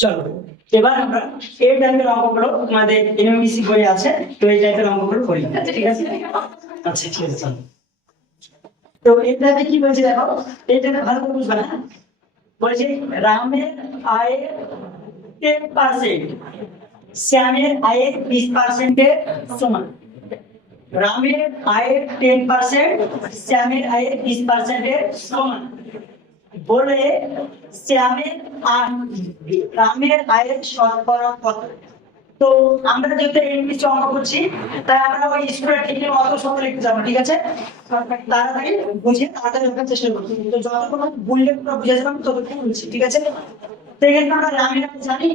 চলো এবার আমরা এই টাইপের অঙ্কগুলো তোমাদের এমএমসি বই আছে, তো এই টাইপের অঙ্কগুলো করি, ঠিক আছে? আচ্ছা ঠিক আছে, চলো। তো এটাতে কি বলছে দেখো, এইটাতে ভালো করে বুঝবে না। বলছে রামের আয়ের 10% শ্যামের আয়ের 20%-এর সমান। রামের আয়ের 10%, শ্যামের আয়ের 20%-এর সমান বলে শ্যামের আর রামের আয়ের শতকরা কত? তো আমরা যেহেতু এই কিছু অঙ্ক করছি, তাই আমরা ওই স্কুলের ঠিক অত শত লিখতে যাবো, ঠিক আছে? তাড়াতাড়ি বুঝে তাড়াতাড়ি লেখার চেষ্টা করছি, তো যতক্ষণ বললে পুরো বুঝে যাবেন ততক্ষণ বলছি, ঠিক আছে? তো এখানে আমরা রামের আয় জানি,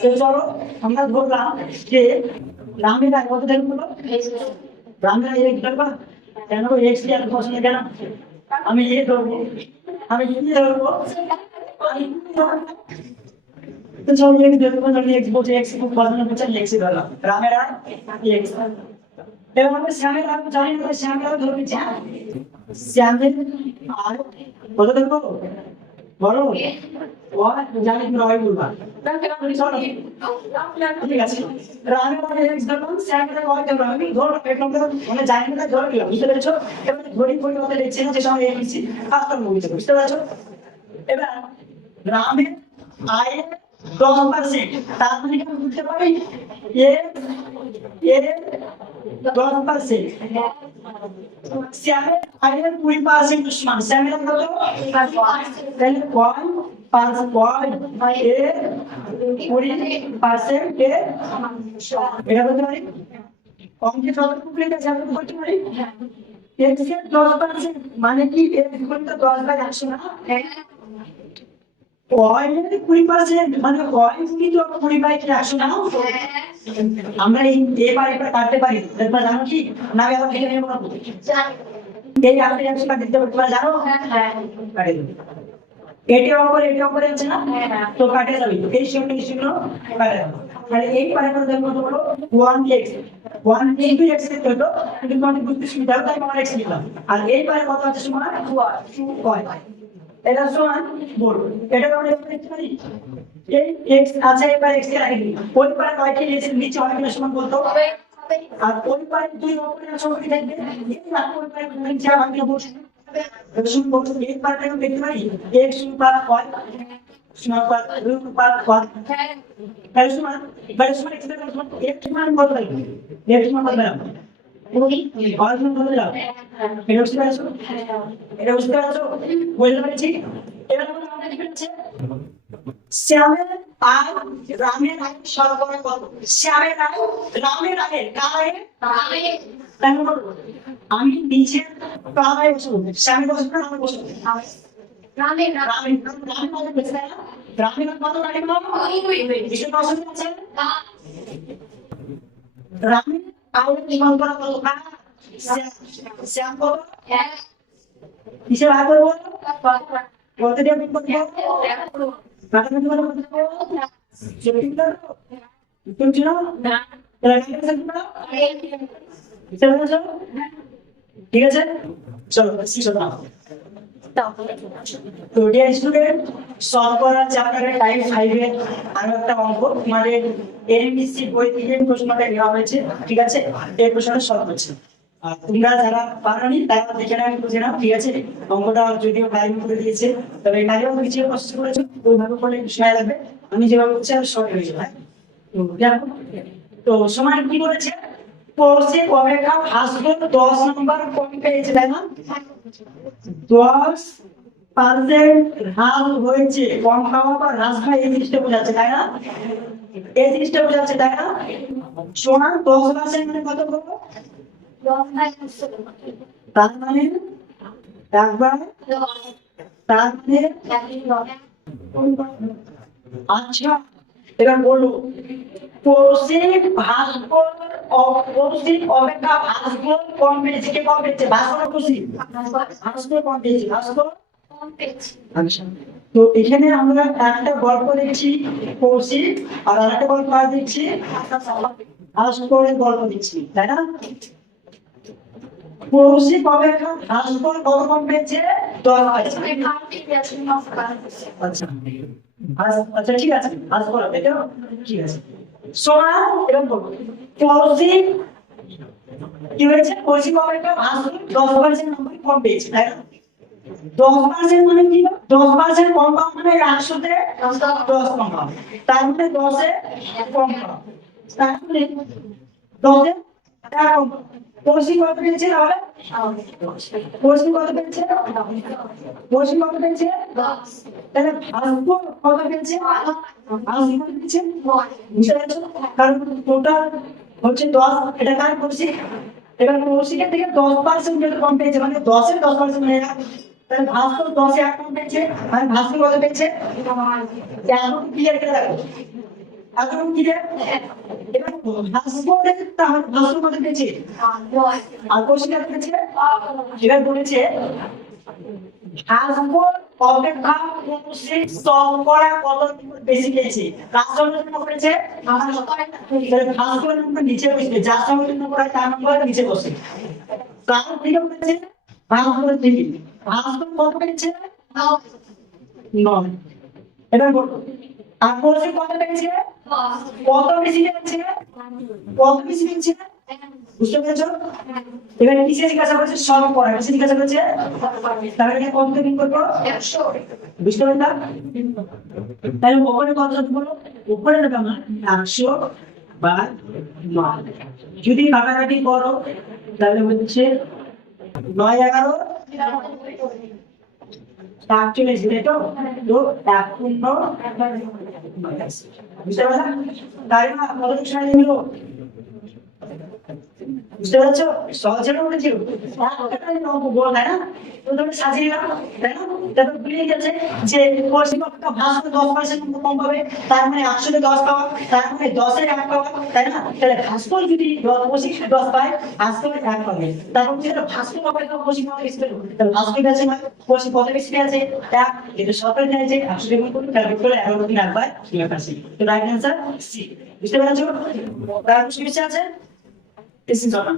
তো চলো আমরা ধরলাম যে রামের আয় কত দেখবো, রামের আয় এক ধরবা, কেন এক্স কি আর পছন্দ কেন? আমি এ ধরবো, আমি কি ধরবো, আমি কি ধরবো? তো চলো এক্স ধরবো, আমি এক্স বলছি, এক্স খুব পছন্দ করছে, এক্স ধরলাম। রামের আয় এক্স। এবার আমরা শ্যামের আয় জানি না, শ্যামের আয় ধরবি, শ্যামের আয় কত ধরবো বলো? জানি তুমি রয় বলবা, ঠিক আছে? রামের আয় এক্স ধরলাম, শ্যামের আয় ওয়াই ধরলাম, আমি ধরলাম এক নম্বর, মানে জানি না ধরে নিলাম, বুঝতে পেরেছো? এবার ধরি ধরি আমাদের লিখছি না, যে সময় এই লিখছি ফার্স্ট টার্ম বুঝতে পেরেছো? এবার রামের আয়ের 10%, তার মানে কি আমি বুঝতে পারি এ এ 10%, শ্যামের আয়ের 20% সমান, শ্যামের কত? তাহলে পয়েন্ট পাঁচ পয়েন্ট এ 20% এ এটা বলতে পারি। অঙ্কে যতটুকু লিখেছে আমি বলতে পারি x এর 10%, মানে কি x গুণ তো 10/100 না, y এর 20%, মানে y কি তো 20/100 না। আমরা এই a পার এটা কাটতে পারি, তোমরা জানো কি না? আমি আবার লিখে নেব না, এই আপনি একশো কাটতে পারবে, তোমরা জানো? হ্যাঁ কাটে দেবে, এটা উপরে আছে না, তো কাটে যাবে, এই শূন্য কাটে যাবে। তাহলে এই পারে করে দেব কত হলো 1x, 1 into x এর হলো, কিন্তু তোমাদের বুঝতে সুবিধা হবে তাই আমরা x লিখলাম। আর এই পারে কত আছে সমান 2y, এটা সমান বল, এটা আমরা লিখতে পারি এই x আছে, এবার x কে রাখি দিই, ওই পারে y কে নিচে হয় কিনা সমান বলতো হবে, আর ওই পারে দুই অপরের সমান থাকবে, এই আর ওই পারে নিচে হয় কিনা বলছি। শুন বলতো এক পারে আমি দেখতে পারি x পার y সমান পার রুট পার y, তাহলে সমান এবারে সমান x এর সমান x সমান বদলাই, x সমান বদলাই এই y সমান বদলাই, এটা বুঝতে পারছো? এটা বুঝতে পারছো? বুঝতে পেরেছি? এবার আমরা কি বলছে শ্যামের আয় রামের আয় শতকরা কত? শ্যামের আয় রামের আয় কার আয়? আমি নিচে কার আয় বসবো, শ্যামের বসবো না রামের বসবো? রামের আয় বেশি না, রামের আয় কত রাখে না কিছু পছন্দ আছে? রামের আয় শতকরা কত? শ্যাম কত কিসের আয় করবো বলতে দিয়ে করতে কাটাকাটি করে করতে সেটিং দাও তুমি না ঠিক আছে? চলো তো ডিয়ার স্টুডেন্ট, সলভ করার চ্যাপ্টারের টাইম 5 এর আরো একটা অঙ্ক তোমাদের এমএসসি বই থেকে প্রশ্নটা নেওয়া হয়েছে, ঠিক আছে? এই প্রশ্নটা সলভ করছি, আর তোমরা যারা পারোনি তারা দেখে নাও, বুঝে নাও, ঠিক আছে? অঙ্কটা যদিও টাইম করে দিয়েছে, তবে টাইমও কিছু কষ্ট করেছো, ওইভাবে করলে সময় লাগবে, আমি যেভাবে বলছি আর শর্ট হয়ে যাবে। তো দেখো, তো সময় কি বলেছে, কোর্সে অপেক্ষা ফার্স্ট 10 নম্বর কম পেয়েছে, তাই না? 10% হ্রাস হয়েছে, কম খাওয়া বা হ্রাস খাওয়া, এই জিনিসটা বোঝাচ্ছে, তাই না? এই জিনিসটা বোঝাচ্ছে, তাই না? সমান 10% মানে কত বলবো? তার মানে একবার, তার মানে আচ্ছা এবার বলো কোর্সিক ভাস্কর কোর্সিক অপেক্ষা ভাস্কর কম পেয়েছে, কে কম পেয়েছে? ভাস্কর কোর্সিক? ভাস্কর কম পেয়েছে, ভাস্কর কম পেয়েছে। আচ্ছা, তো এখানে আমরা একটা গল্প দেখছি কোর্সিক, আর আরেকটা গল্প দেখছি ভাস্করের গল্প দেখছি, তাই না? কোর্সিক অপেক্ষা ভাস্কর কত কম পেয়েছে? 10 পেয়েছে। আচ্ছা আচ্ছা ঠিক আছে, ভাজ করা তাই তো, ঠিক আছে। সমান এবং পজিটিভ কি হয়েছে, পজিটিভ একটা ভাজ 10% নম্বর কম পেয়েছে, তাই না? 10% মানে কি, 10% কম পাওয়া মানে 100 তে 10 কম পাওয়া, তার মানে 10 এ কম পাওয়া, তার মানে 10 এ 1 কম পাওয়া। পজিটিভ কত পেয়েছে তাহলে, পজিটিভ কত পেয়েছে, পজিটিভ কত পেয়েছে 10, তাহলে ভাজক কত পেয়েছে, ভাজক কত পেয়েছে 1, বুঝতে পারছো? কারণ টোটাল হচ্ছে 10, এটা কার পজিটিভ, এবার কৌশিকের থেকে 10% যেহেতু কম পেয়েছে মানে 10 এর 10% মানে 1, তাহলে ভাস্কর 10 এ 1 কম পেয়েছে, আর ভাস্কর কত পেয়েছে, এখন ক্লিয়ার করে রাখো, এখন ক্লিয়ার। এবার ভাস্করের তাহলে ভাস্কর কত পেয়েছে, আর কৌশিক কত পেয়েছে, এবার বলেছে ভাস্কর অপেক্ষা কৌশিক শতকরা কত বেশি পেয়েছে, কার সঙ্গে কত পেয়েছে, তাহলে ভাস্কর নম্বর নিচে বসবে, যার সঙ্গে নম্বর হয় তার নম্বর নিচে বসে, তার দিকে বলেছে ভাস্কর থেকে ভাস্কর কত পেয়েছে 9, এবার বলো আর কৌশিক কত পেয়েছে, কত বেশি পেয়েছে, কত বেশি পেয়েছে, বুঝতে পেরেছো? এবার কিসে জিজ্ঞাসা করেছে, সব পড়া কিসে জিজ্ঞাসা করেছে, তাহলে এটা কত থেকে করবো 100, বুঝতে পারলাম? তাহলে উপরে কত বলো, উপরে নেবে আমরা 100 বাই 9, যদি কাটাকাটি করো তাহলে হচ্ছে 9 11 41, তাই তো, তো 1 বুঝতে পারলাম? তাই না, কত সময় নিল, বুঝতে পারছো? সহজে বলেছিল একটা অঙ্ক বল, তাই না? তো তুমি সাজিয়ে নিলাম, তাই না? তারপর ভুলে গেছে যে কোশ্চেন একটা ভাস্কর 10% কম পাবে, তার মানে 100 তে 10 পাওয়া, তার মানে 10 এর 1 পাওয়া, তাই না? তাহলে ভাস্কর যদি 10 পায়, ভাস্কর 1 পাবে, তারপর যেটা ভাস্কর পাবে তো কোশ্চেন কত বেশি পেলো, তাহলে ভাস্কর কাছে মানে কোশ্চেন কত বেশি আছে 1, এটা সবাই জানে যে 100 এর মতো ক্যালকুলেট করে 11 দিন 1 বাই 11 তো রাইট आंसर সি, বুঝতে পেরেছো? তার কিছু কিছু আছে এসি জানা,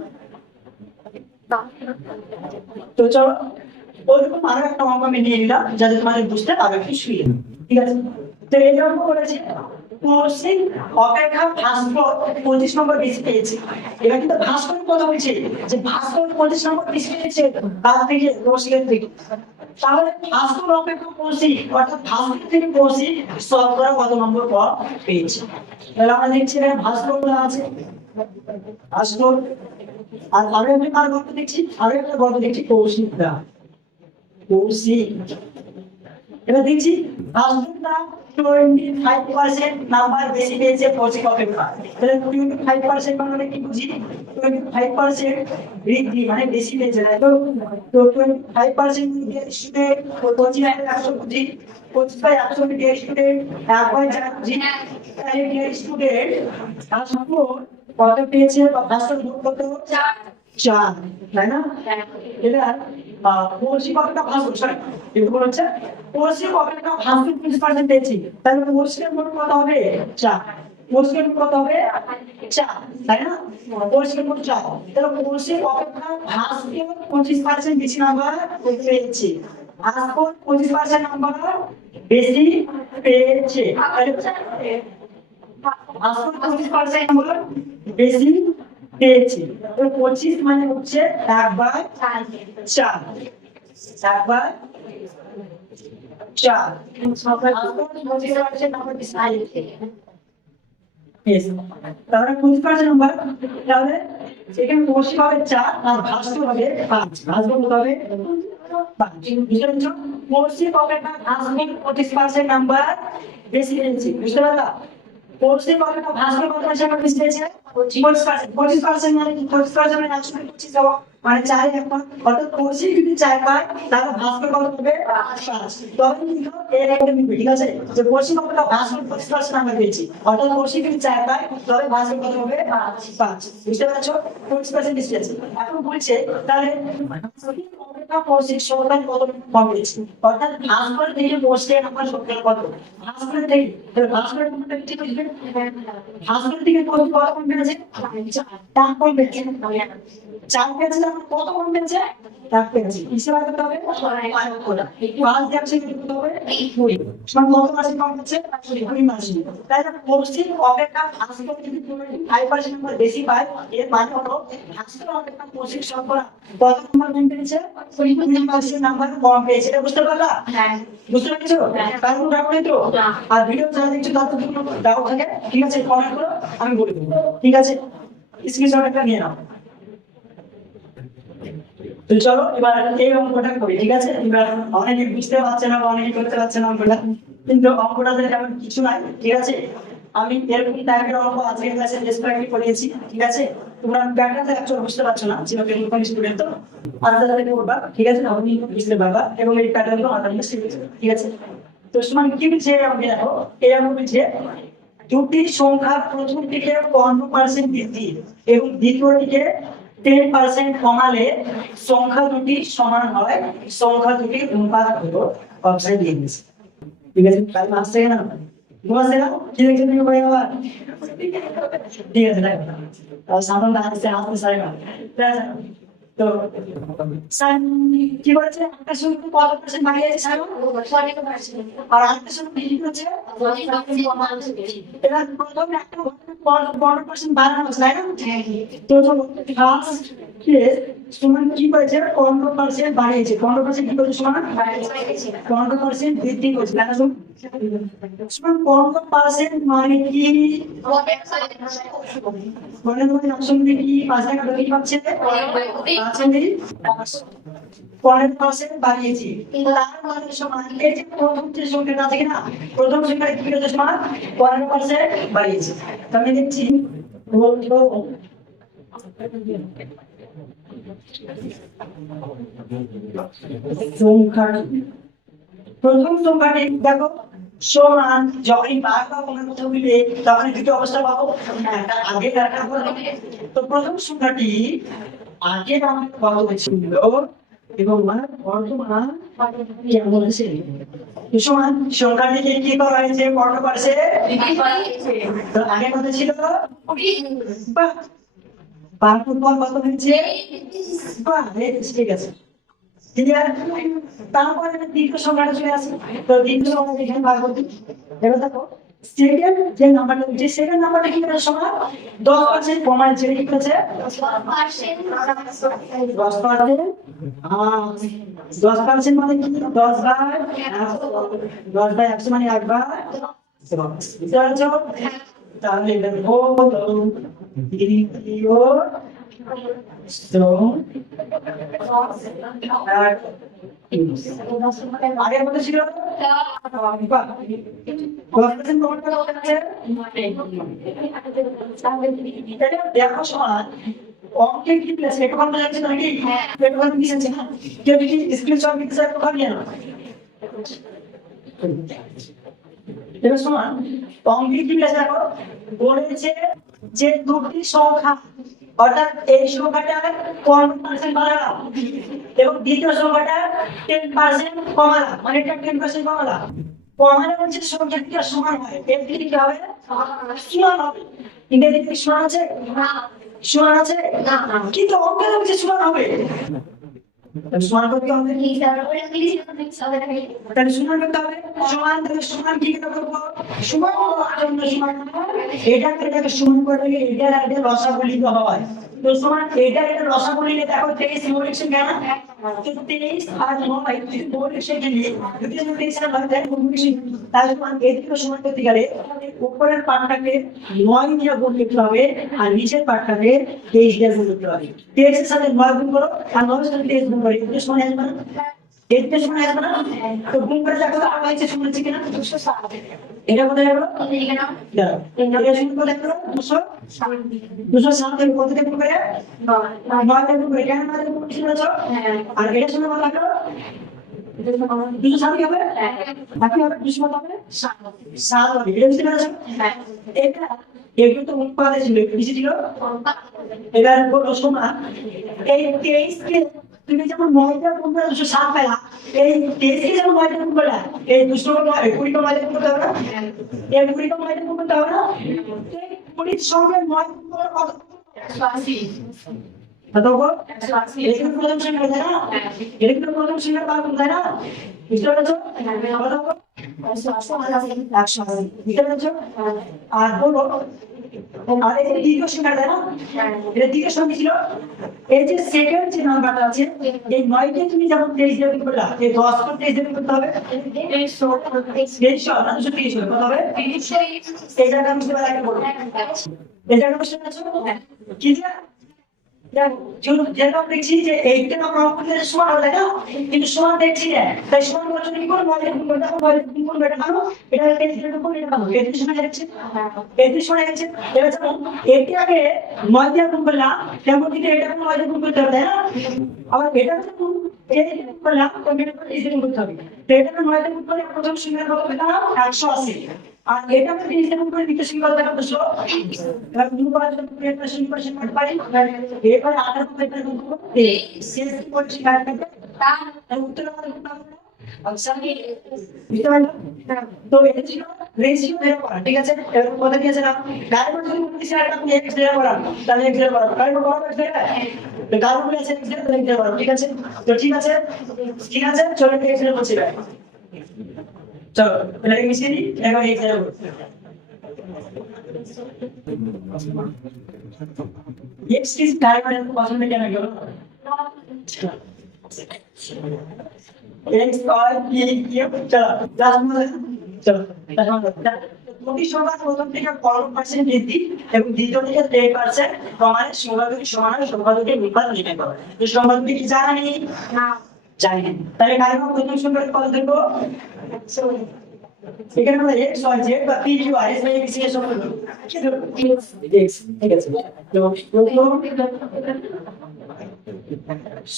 তো চলো ওরকম আরো একটা অঙ্ক আমি নিয়ে নিলাম যাতে তোমাদের বুঝতে আরো একটু সুবিধা, ঠিক আছে? তো এই অঙ্ক করেছে কৌশিক অপেক্ষা ভাস্কর 25 নম্বর বেশি পেয়েছে, এবার কিন্তু ভাস্কর কথা বলছে যে ভাস্কর 25 নম্বর বেশি পেয়েছে তার থেকে কৌশিকের থেকে, তাহলে ভাস্কর অপেক্ষা কৌশিক অর্থাৎ ভাস্কর থেকে কৌশিক শতকরা কত নম্বর পর পেয়েছে, তাহলে আমরা দেখছি এখানে ভাস্কর আছে, ভাস্কর আর আরো একটা গল্প দেখছি, আরো একটা গল্প দেখছি কৌশিক দা, কৌশিক এবার দেখছি ভাস্করটা 25% নাম্বার বেশি পেয়েছে কৌশিক অপেক্ষা, তাহলে 25% মানে কি বুঝি, 25% বৃদ্ধি মানে বেশি পেয়েছে, তাই তো? তো 25% স্টুডেন্ট 25/100 বুঝি, 25/100 ডিয়ার স্টুডেন্ট 1/4 বুঝি, তাহলে ডিয়ার স্টুডেন্ট ভাস্কর কত পেয়েছে, বা ভাস্কর কত 4, তাই না? এবার কৌশিক অপেক্ষা ভাস্কর, সরি এরকম হচ্ছে কৌশিক অপেক্ষা ভাস্কর 20% পেয়েছি, তাহলে কৌশিকের মোট কত হবে 4, কৌশিকের মোট কত হবে 4, তাই না? কৌশিকের মোট 4, তাহলে কৌশিক অপেক্ষা ভাস্কর 25% বেশি নাম্বার পেয়েছে, ভাস্কর 25% নাম্বার বেশি পেয়েছে, ভাস্কর 25% নাম্বার বেশি পেয়েছে, তো 25 মানে হচ্ছে 1/4, 1/4 নাম্বার বেশি পেয়েছে, তাহলে 25% নাম্বার, তাহলে সেখানে কৌশিক হবে 4 আর ভাস্কর হবে 5, ভাস্কর কত হবে 5, বুঝতে পেরেছো? কৌশিক অপেক্ষা ভাস্কর 25% নাম্বার বেশি পেয়েছে, বুঝতে পারলা? কৌশিক অপেক্ষা ভাস্কর কত বেশি পেয়েছে 25%, 25% মানে কি, 25% মানে 125 দেওয়া মানে 4 এর 1 অর্থাৎ কৌশিক যদি 4 পায় তাহলে ভাস্কর কত হবে 5, তবে কিন্তু এর একটা মিলবে, ঠিক আছে? যে কৌশিক অপেক্ষা ভাস্কর 25% নাম্বার পেয়েছে, অর্থাৎ কৌশিক যদি 4 পায় তবে ভাস্কর কত হবে 5, বুঝতে পারছো? 25% বেশি আছে। এখন বলছে তাহলে অপেক্ষা মৌলিক সংখ্যা কত কম বেশি, অর্থাৎ ভাস্কর থেকে মৌলিক নাম্বার সংখ্যা কত, ভাস্কর থেকে, ভাস্কর নাম্বারটা ঠিক আছে, ভাস্কর থেকে কত কম বেড়েছে, 4 কম বেড়েছে, 4 বেড়েছে, কত কম বেড়েছে, 4 বেড়েছে, হিসাব করতে হবে 5 দিয়ে আসে কত হবে 20, সমান কত পার্সেন্ট কম হচ্ছে 20%, তাই না? মৌলিক অপেক্ষা ভাস্কর যদি 5% নাম্বার বেশি পায়, এর মানে হলো ভাস্কর অপেক্ষা মৌলিক সংখ্যা কত নাম্বার কম পেয়েছে, 20% নাম্বার কম পেয়েছে। এটা বুঝতে পারলা? হ্যাঁ, বুঝতে পেরেছো? তার কোনো ডাউট নেই তো? আর ভিডিও যারা দেখছো তাদের কোনো ডাউট থাকে, ঠিক আছে, কমেন্ট করো, আমি বলে দেবো, ঠিক আছে? স্ক্রিনশট একটা নিয়ে নাও। তো চলো এবার এই অঙ্কটা করি, ঠিক আছে? এবার অনেকে বুঝতে পারছে না, অনেকে করতে পারছে না অঙ্কটা, কিন্তু অঙ্কটাতে তেমন কিছু নাই, ঠিক আছে? আমি এরকম টাইপের অঙ্ক আজকে ক্লাসে ডেসক্রাইব করেছি, ঠিক আছে? তোমরা প্যাটার্নটা অ্যাকচুয়ালি বুঝতে পারছো না, ছিল এরকম স্টুডেন্ট তো আলাদা আলাদা করবা, ঠিক আছে? আমি বুঝতে পারবা এবং এই প্যাটার্নগুলো আলাদা শিখবে, ঠিক আছে? তো সমান কি বলছে আমি দেখো, এই অঙ্ক বলছে দুটি সংখ্যার প্রথমটিকে 15% বৃদ্ধি এবং দ্বিতীয়টিকে 10% কমালে সংখ্যা দুটি সমান হয়, সংখ্যা দুটি অনুপাত হলো, অপশন দিয়ে দিয়েছে, ঠিক আছে? তাহলে মাসে না বুঝতে না কি দেখছেন তুমি ভাই আবার, ঠিক আছে দেখো তাহলে সাধারণ আসছে আসতে চাই না, ঠিক আছে? তো সাইন কি বলেছে, একটা সংখ্যা কত পার্সেন্ট বাড়িয়েছে সাইন, আর একটা সংখ্যা কি বলেছে, এটা প্রথম একটা 15% বাড়ানো হচ্ছে, তাই না? তো ফার্স্ট কেস সমান কি করেছে, 15% বাড়িয়েছে, 15% কি করেছে সমান 15% বৃদ্ধি করেছে, তাই না? সমান 15% মানে কি, মানে অপশন কি 5 টাকা বেশি পাচ্ছে, 15% বাড়িয়েছি, তার মানে সমান এই যে প্রথম যে সংখ্যাটা আছে না, প্রথম সংখ্যাটা কি করেছে সমান 15% বাড়িয়েছে। তো আমি দেখছি প্রথম সংখ্যাটি দেখো সমান, যখনই বারবার কোনো কথা বলবে তখন দুটো অবস্থা পাবো, একটা আগে একটা পরে। তো প্রথম সংখ্যাটি আগে আমার কত ছিল এবং মানে বর্তমান কেমন আছে, সমান সংখ্যাটিকে কি করা হয়েছে, কত পারছে, তো আগে কত ছিল, বাহ, বারবার পর কত হয়েছে, বাহ, ঠিক আছে, ক্লিয়ার? তারপরে দ্বিতীয় সংখ্যাটা চলে আসে, তো দ্বিতীয় সংখ্যা এখানে বার করতে, এবার দেখো সেকেন্ড যে নাম্বারটা হচ্ছে, সেকেন্ড নাম্বারটা কি করে সমান 10% কমাইছে, কি করেছে 10%, 10% মানে কি 10/100 মানে একবার, তাহলে দেখো দ্বিতীয় আগের মধ্যে ছিল দেখো সমান অঙ্কে কি প্লেস একটু কম যাচ্ছে নাকি, একটু কম দিয়েছে না, কেউ কি স্ক্রিনশট নিতে চায় একটু কম নিয়ে নাও, এটা সমান অঙ্কে কি প্লেস দেখো বলেছে যে দুটি সংখ্যা, অর্থাৎ এই সংখ্যাটা 15% বাড়ালাম এবং দ্বিতীয় সংখ্যাটা 10% কমালাম, মানে এটা 10% কমালাম, কমালে হচ্ছে সংখ্যা দুটো সমান হয়, এর দিকে কি হবে, সমান হবে, কিন্তু এর দিকে সমান আছে না, সমান আছে না, কিন্তু অঙ্কের হচ্ছে সমান হবে, সমান করতে হবে, তাহলে সমান করতে হবে, সমান তাহলে সমান কি করবো, সমান জন্য সমান এটাকে সমান করে এটা লসাগু লিখতে হয়, তো সমান এটা লসাগু লিখলে দেখো 23 রিভলিউশন কেন, তো 23 আর 9 রিভলিউশন কে নিয়ে যদি 23 আর 9 দেয় রিভলিউশন, তাহলে সমান এদিকে সমান করতে গেলে উপরের পার্টটাকে 9 দিয়ে গুণ করতে হবে আর নিচের পার্টটাকে 23 দিয়ে গুণ করতে হবে, 23 এর সাথে 9 গুণ করো আর 9 এর সাথে 23 গুণ করো, এটা সমান আসবে না, এটা সমান আসবে না, তো গুণ করে দেখো আর হয়েছে সমান হচ্ছে কিনা 207, এটা কোথায় গেল, এখানে দাঁড়াও, এটা শুরু করে দেখো 207 থেকে কত থেকে গুণ করে 9 থেকে গুণ করে, কেন 9 থেকে গুণ করেছো, আর এটা সমান কত লাগলো 207 কি হবে, বাকি হবে 207 হবে 7 হবে, এটা বুঝতে পেরেছো? এটা একটু তো উৎপাদে ছিল, বেশি ছিল, এবার বলো সমান এই 23 কে তুমি যেমন 9 টা গুণ করে 207 পেলা, এই 23 কে যেমন 9 টা গুণ করলা, এই 200 কে 20 কে 9 টা গুণ করতে হবে না? এই 20 কে 9 টা গুণ করতে হবে না? এই 20 এর সঙ্গে 9 গুণ করে কত? 180। কত গো? 180। এখানে প্রথম সংখ্যা তাই না? এখানে প্রথম সংখ্যা পাবো তাই না? বুঝতে পেরেছো? কত গো? 180। বুঝতে পেরেছো? আর বলো, আর এই দ্বিতীয় সংখ্যা তাই না? এটা দ্বিতীয় সংখ্যা ছিল। এই যে সেকেন্ড যে নাম্বারটা আছে, এই 9 কে তুমি যখন 23 দিয়ে গুণ করলা, এই 10 কে 23 দিয়ে গুণ করতে হবে। 2300 না 230 হবে, কত হবে? 300। এই জায়গাটা বুঝতে পারলে আগে বলো। এই জায়গাটা বুঝতে পেরেছো? কি দিয়া? যেরকম দেখছি যে এইটা আমরা অঙ্কের সমান হবে না, কিন্তু সমান দেখছি না, তাই সমান বলতে কি করে 9 দিয়ে গুণ করতে হবে, 9 দিয়ে গুণ করবে এটা পাবো, এটা 23 দিয়ে গুণ করলে এটা পাবো। 33 শোনা যাচ্ছে, 33 শোনা যাচ্ছে। এবার যেমন এটাকে 9 দিয়ে গুণ করলাম, তেমন কিন্তু এটাকে 9 দিয়ে গুণ করতে হবে তাই না? আবার এটা যখন এই দিয়ে গুণ করলাম, তখন এটা 23 দিয়ে গুণ করতে হবে। তো এটাকে 9 দিয়ে গুণ করলে প্রথম সংখ্যা কত পেলাম? 180। আর এটাকে 23 দিয়ে গুণ করে দ্বিতীয় সংখ্যা কত পেলাম? 200। এবার গুণ করার জন্য আমরা একটা সংখ্যা করতে পারি, এরপর 18 থেকে গুণ করব, শেষ করছি কাটতে তার উত্তর আমাদের গুণ হবে। আচ্ছা বুঝতে পারলাম? তো এটা ছিল রেশিও বের করা, ঠিক আছে? এবার কথা কি আছে না, ডাইরেক্ট যদি বলতে চাই আপনি x বের করা, তাহলে x বের করা, কারণ বড় x বের করা, তো ডাইরেক্ট বলে আছে x বের তাহলে x বের করা, ঠিক আছে? তো ঠিক আছে, ঠিক আছে, চলো x বের করছি। চলো এটাকে মিশিয়ে দিই, এখন x বের করব। x কি ডাইরেক্ট পছন্দ কেন গেল? x और p क्यूब चलो 10 মানে চলো 10 মানে প্রতি সংখ্যা প্রথম থেকে 15% বৃদ্ধি এবং দ্বিতীয় থেকে 10% কমালে সংখ্যা দুটি সমান হয়, সংখ্যা দুটির অনুপাত নির্ণয় করো। এই সংখ্যা দুটি কি জানি না, জানি না, তাহলে কারণ প্রথম সংখ্যার কত দেখো, এখানে আমরা x y z বা p q r s বা abc এর সংখ্যা দেব, কি দেব? x, ঠিক আছে। তো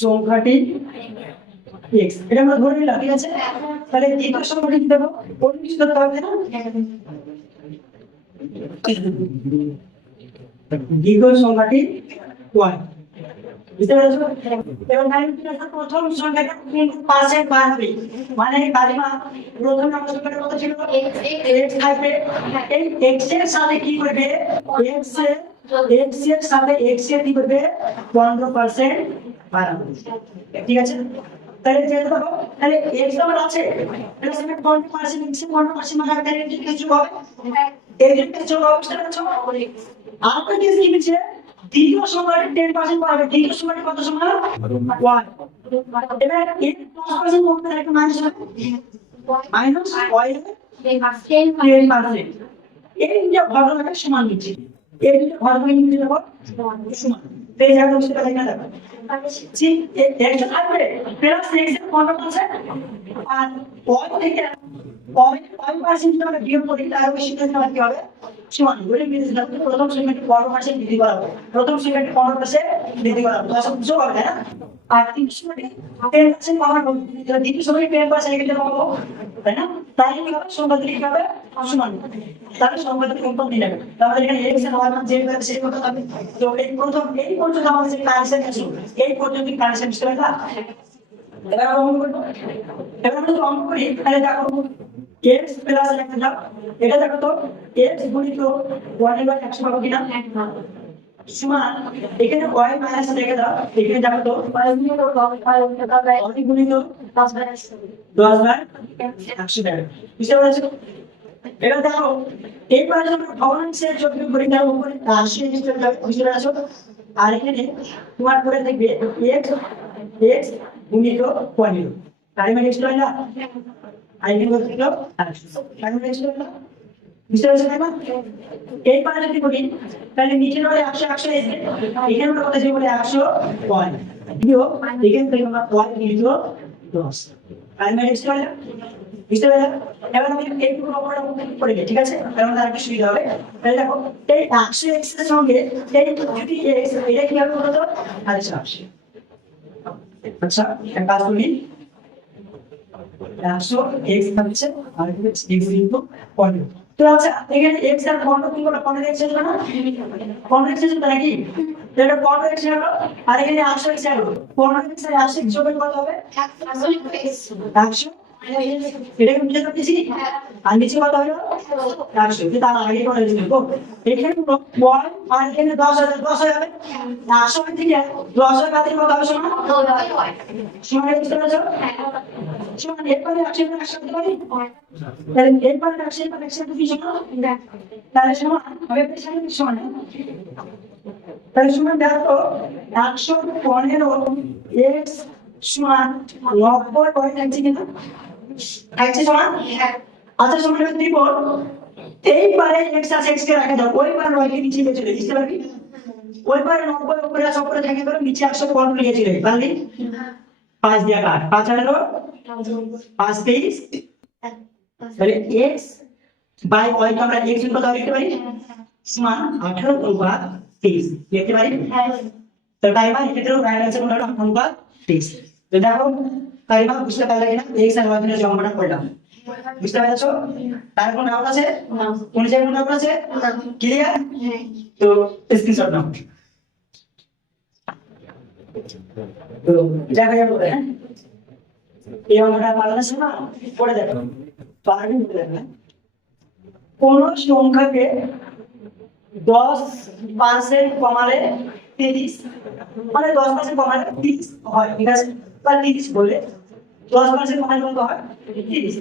সংখ্যাটি x, এটা আমরা ধরে নিলাম, ঠিক আছে? তাহলে দ্বিতীয় সংখ্যাটি কি দেব? পরিমিত করতে হবে না? দ্বিতীয় সংখ্যাটি 1, বুঝতে পেরেছো? এবার 9 প্রথম সংখ্যাটা কিন্তু পাশে বার হবে, মানে কালিমা প্রথম নাম্বার সংখ্যাটা কত ছিল? x থাকবে, এই x এর সাথে কি করবে? x এর সাথে x এর কি করবে? 15% বাড়াবে, ঠিক আছে? তাহলে যেটা পাবো, তাহলে x নাম্বার আছে, প্লাস 15% x এর 15% মানে তাহলে কিছু হবে, এই যে কিছু হবে, বুঝতে পেরেছো? আরেকটা কেস কি হচ্ছে, দ্বিতীয় সংখ্যাটি 10% বাড়াবে, দ্বিতীয় সংখ্যাটি কত সমান? 1। এবার এর 10% মধ্যে একটা মাইনাস হবে, মাইনাস y এর 10%। এই যে ঘটনাটা সমান দিচ্ছে, এই যে ঘটনা নিতে যাব সমান, এই জায়গাটা বুঝতে পারলে না? দেখো ঠিক একটা থাকবে প্লাস x এর 15% আর y থেকে y পার্সেন্ট আমরা বিয়োগ করি, তার বেশি সংখ্যা কি হবে? সমান। বলে মিলছে প্রথম সংখ্যাটি 15% বৃদ্ধি করা হবে, প্রথম সংখ্যাটি 15% বৃদ্ধি করা হবে, দশ যোগ হবে না? আর দ্বিতীয় সংখ্যাটি 10% কমানো হবে, দ্বিতীয় সংখ্যাটি 10% এখানে কমাবো, তাই না? তাই কি হবে? সংখ্যা দুটি কি হবে? সমান। তাহলে সংখ্যা দুটি কত দিলে হবে? তাহলে এখানে x এর মান যে আছে সেই কত হবে? তো এই প্রথম এই পর্যন্ত আমাদের যে কানেকশন আছে, এই পর্যন্ত কানেকশন বুঝতে পারলা? এবার আমরা অঙ্ক করব, এবার আমরা যদি অঙ্ক করি তাহলে দেখো x প্লাস লেখা যাক, এটা দেখো তো x গুণিত y এর 100 পাবো কিনা? সমান এখানে y মাইনাস রেখে দাও, এখানে দেখো তো y গুণিত 10/100 দেবে, বুঝতে পারছো? এবার দেখো এই পাশে আমরা ভগ্নাংশের যোগ করি, তার উপরে রাশি হিসেবে যাবে, বুঝতে পারছো? আর এখানে তোমার পরে দেখবে x গুণিত y, তাই মানে x লয় না, আইনের বলতে গেল তাই মানে x লয় না, বুঝতে পারছো? তাই না? এই পাশে যদি করি তাহলে নিচের বলে 100 100 আসবে, এখানে আমরা কত যাবে বলে 100 y বিয়োগ এখান থেকে আমরা y গুণিত 10, তাই মানে x লয় না, বুঝতে পারলে? এবার আমি এইটুকু অপর করে দিই, ঠিক আছে? কারণ তার একটু সুবিধা হবে। তাহলে দেখো এই 100x এর সঙ্গে এই যদি x, এটা কি হবে বলতো? 100। আচ্ছা একটা কাজ করি, 100x থাকছে আর x গুণিত 15, তো আচ্ছা এখানে x আর 15 কি করে 15 x হবে না 15 x হবে নাকি এটা 15 x হলো আর এখানে 800 x হলো 15 x আর 800 যোগ কত হবে 100 এটা কি বুঝতে পারছিস আর নিচে কত হলো 100 কি তার আগে করে দিবো এখানে পুরো 1 আর এখানে 10 হয়ে যাবে 100 থেকে 10 কাটলে কত হবে সমান সমান বুঝতে পারছো সমান এরপরে 100 এর 100 দিতে পারি তাহলে এরপরে 100 এর 100 কি সমান তাহলে সমান হবে পেছনে সমান তাহলে সমান দেখো 115 x সমান 90 পয়েন্ট আছে কিনা আছে সমান আচ্ছা সমান তুই বল এই পারে x আছে x কে রাখা দাও ওই পারে y কে নিচে চলে বুঝতে পারবি ওই পারে 90 উপরে আছে উপরে থাকে ধরো নিচে 100 কোন লিখে চলে পারলি 5 দিয়া কাট 5 আর 5 23 তাহলে x বাই y কে আমরা x কত লিখতে পারি সমান 18 অনুপাত 23 লিখতে পারি তো তাই মানে এটারও রাইট আনসার কোনটা অনুপাত 23 তো দেখো তাই না বুঝতে পারলে কিনা x আর y এর জম্বটা করলাম বুঝতে পেরেছো তার কোন ডাউট আছে কোন জায়গায় কোন ডাউট আছে ক্লিয়ার তো স্ক্রিনশট নাও তো জায়গা যাবো হ্যাঁ এই অঙ্কটা পারলে না পড়ে দেখো পারবি বলে দেখো কোন সংখ্যাকে 10% কমালে 30 মানে 10% কমালে 30 হয় ঠিক আছে বা 30 বলে 10% কমালে কত হয় 30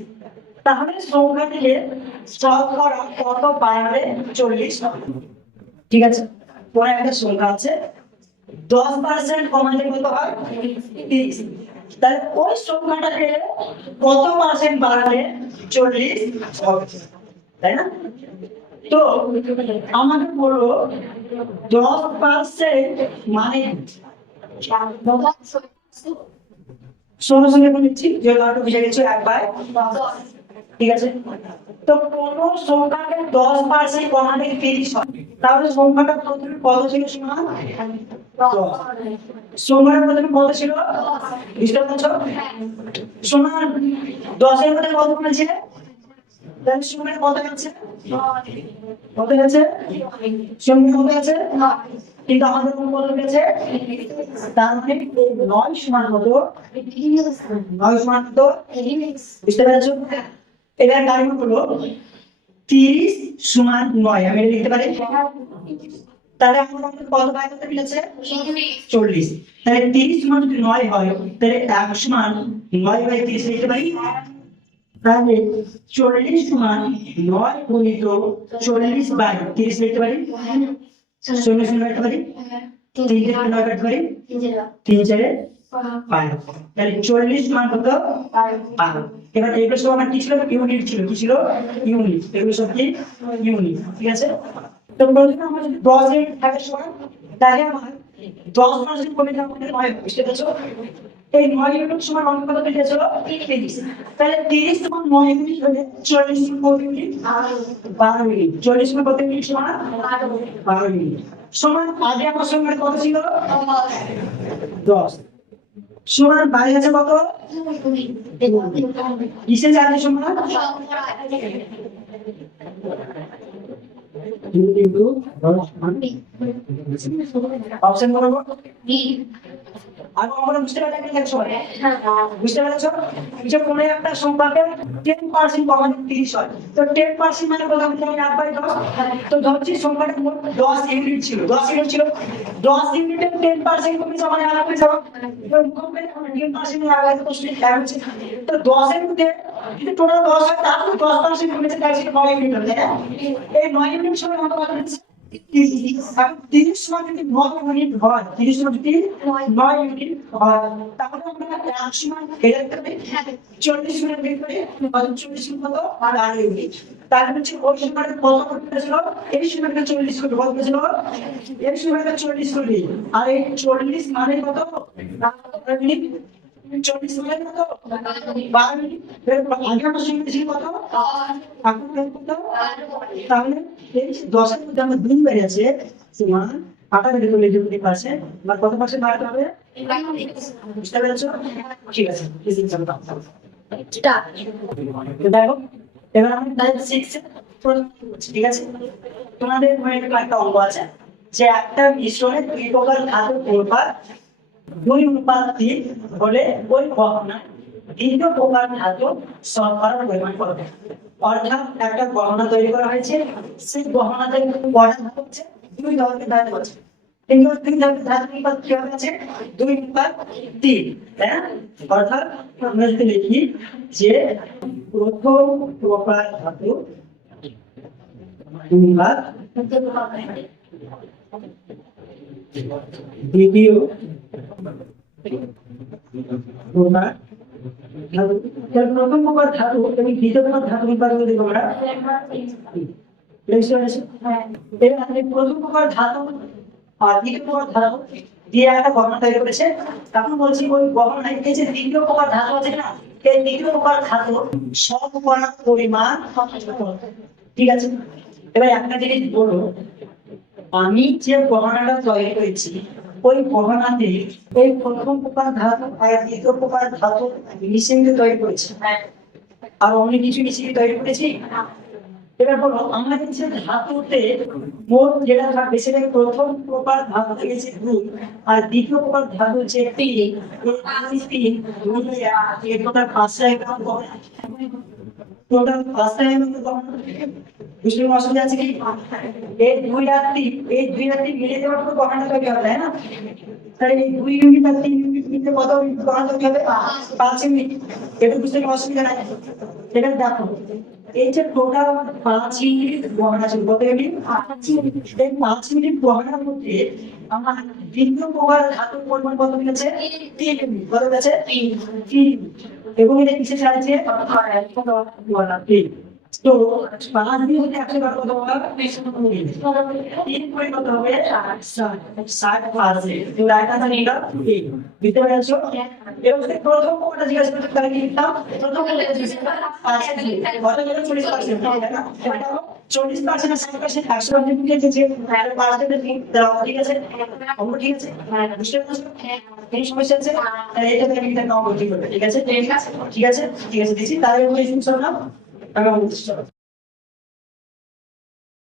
তাহলে সংখ্যাটিকে শতকরা কত বাড়ালে 40 হবে ঠিক আছে পরে একটা সংখ্যা আছে 10% কমালে কত হয় 30 তাহলে ওই সংখ্যাটাকে কত পার্সেন্ট বাড়ালে 40 হবে তাই না তো আমাকে বলো 10% মানে 16 সঙ্গে বলেছি যে কারণে বুঝে গেছো 1/10 ঠিক আছে তো কোন সংখ্যাকে 10% কমালে 30 হয় তাহলে সংখ্যাটা প্রথমে কত ছিল সীমা 10 সংখ্যাটা প্রথমে কত ছিল বুঝতে পারছো সমান 10 এর মধ্যে কত কমেছে তাহলে সংখ্যাটা কত আছে কত আছে সংখ্যা কত আছে কিন্তু আমাদের কোন কত আছে তার মানে 9 সমান কত 9 সমান কত বুঝতে পারছো এবার কারণ হলো 30 সমান 9 আমি লিখতে পারি তাহলে আমাদের কত বাই করতে মিলেছে 40 তাহলে 30 সমান যদি 9 হয় তাহলে 1 সমান 9/30 লিখতে পারি তাহলে 40 সমান 9 গুণিত 40/30 লিখতে পারি 0 লিখতে পারি 3 থেকে 9 কাটতে পারি 3 4 5 তাহলে 40 সমান কত 5 এবার এগুলো সব আমার কি ছিল ইউনিট ছিল কি ছিল ইউনিট এগুলো সব কি ইউনিট ঠিক আছে তো প্রথমে আমরা যদি 10 এর থাকে সমান তাহলে আমার 10% কমে যাবে আমাদের 9 বুঝতে পারছো এই 9 ইউনিট সমান অঙ্ক কত পেয়েছিল 30 তাহলে 30 সমান 9 ইউনিট হলে 40 কত ইউনিট 12 ইউনিট 40 সমান কত ইউনিট সমান 12 ইউনিট সমান আগে আমার সংখ্যা কত ছিল 10 সমান বাইরে আছে কত কিসে জানি সমান অপশন বলবো আগে আমরা বুঝতে পারলাম কি লিখছো বুঝতে পেরেছো যে কোন একটা সংখ্যাকে 10% কমানো 30 হয় তো 10% মানে কত আমি 8/10 তো ধরছি সংখ্যাটা মোট 10 ইউনিট ছিল 10 ইউনিট ছিল 10 ইউনিটে 10% কমে যাবে মানে আলাদা যাবে এবার কমবে এখন 10% আগে তো শুধু এক হচ্ছে তো 10 এর মধ্যে যদি টোটাল 10 হয় তাহলে 10% কমেছে তাই সেটা 9 ইউনিট হবে তাই না এই 9 ইউনিট সময় আমরা কত হচ্ছে 30 সমান যদি 9 ইউনিট হয় 30 সমান যদি 9 ইউনিট হয় তাহলে আমরা 1 সমান এটা লিখতে পারি 40 সমান লিখতে পারি 40 সমান কত 8 ইউনিট তার হচ্ছে ওই সমানের কত করতে ছিল এই সমানের 40 করে কত ছিল এই সমানের 40 করে আর এই 40 মানে কত ইউনিট 40 মানে কত 12 ইউনিট এর আগে আমরা সমান ছিল কত এখন কত তাহলে এই 10 এর মধ্যে আমরা 2 বের আছে সমান 8 বের করলে যদি পাশে বা কত পাশে বাড়তে হবে বুঝতে পেরেছো ঠিক আছে এই জিনিসটা স্টার্ট দেখো এবার আমরা টাইপ 6 ঠিক আছে, তোমাদের একটা অঙ্ক আছে যে একটা মিশ্রণে দুই প্রকার ধাতুর অনুপাত 2:3 হলে ওই গহনায় দ্বিতীয় প্রকার ধাতু শর্করার পরিমাণ কত। অর্থাৎ একটা গহনা তৈরি করা হয়েছে, সেই গহনাতে কয়টা ধাতু আছে? 2 ধরনের ধাতু আছে, কিন্তু 2 ধরনের ধাতু অনুপাত কি আছে? 2:3, তাই না? অর্থাৎ আমরা যদি লিখি যে প্রথম প্রকার ধাতু অনুপাত দ্বিতীয় প্রকার ধাতু, তাহলে প্রথম প্রকার ধাতু এবং দ্বিতীয় প্রকার ধাতু অনুপাত যদি তোমরা প্রথম প্রকার ধাতু আর দ্বিতীয় প্রকার ধাতু দিয়ে একটা গহনা তৈরি করেছে, তখন বলছি ওই গহনায় এই যে দ্বিতীয় প্রকার ধাতু আছে না, এই দ্বিতীয় প্রকার ধাতু শর্করার পরিমাণ কত। ঠিক আছে, এবার একটা জিনিস বলো, আমি যে গহনাটা তৈরি করেছি ওই গহনাতে এই প্রথম প্রকার ধাতু আর দ্বিতীয় প্রকার ধাতু মিশিয়ে তৈরি করেছি, আর অনেক কিছু মিশিয়ে তৈরি করেছি। এবার বলো আমাদের যে ধাতুতে মোট যেটা থাকবে সেটা প্রথম প্রকার ধাতু থেকে 2 আর দ্বিতীয় প্রকার ধাতু যে 3, এই টোটাল 5টা একক গহনা, টোটাল 5টা একক গহনা। বুঝতে অসুবিধা আছে কি? এই 2 আর 3, এই 2 আর 3 মিলে দেওয়ার পর গহনা তৈরি হবে, তাই না? তাহলে এই 2 ইউনিট আর 3 ইউনিট মিলে কত গহনা তৈরি হবে? 5 ইউনিট। এটা বুঝতে অসুবিধা নাই। এটা দেখো এই যে টোটাল 5 ইউনিট গহনা আছে, কত ইউনিট? 5 ইউনিট। এই 5 ইউনিট গহনার মধ্যে আমার দ্বিতীয় প্রকার ধাতুর পরিমাণ কত মিলেছে? 3 ইউনিট। কত মিলেছে? 3 ইউনিট। এবং এটা কিসে চাইছে? গহনা 3। তো 5 দিয়ে 100 বার কত হবে? 3 করে কত হবে? 60 আছে। তো রাইট আনসার নিলাম 3। বুঝতে পেরেছো? এবার প্রথম কোনটা জিজ্ঞাসা করতে তাহলে কি লিখতাম? প্রথম কোনটা জিজ্ঞাসা কত গেল? 40%, তাই না? এটা 40% আর 60% 100% মিলে যে 5% দাও, ঠিক আছে? অঙ্ক ঠিক আছে? বুঝতে পেরেছো? এই সমস্যা আছে, তাহলে এটা থেকে একটা অঙ্ক ঠিক হবে, ঠিক আছে? ঠিক আছে, ঠিক আছে, দিছি। তাহলে ওই জিনিসটা না আমি অঙ্ক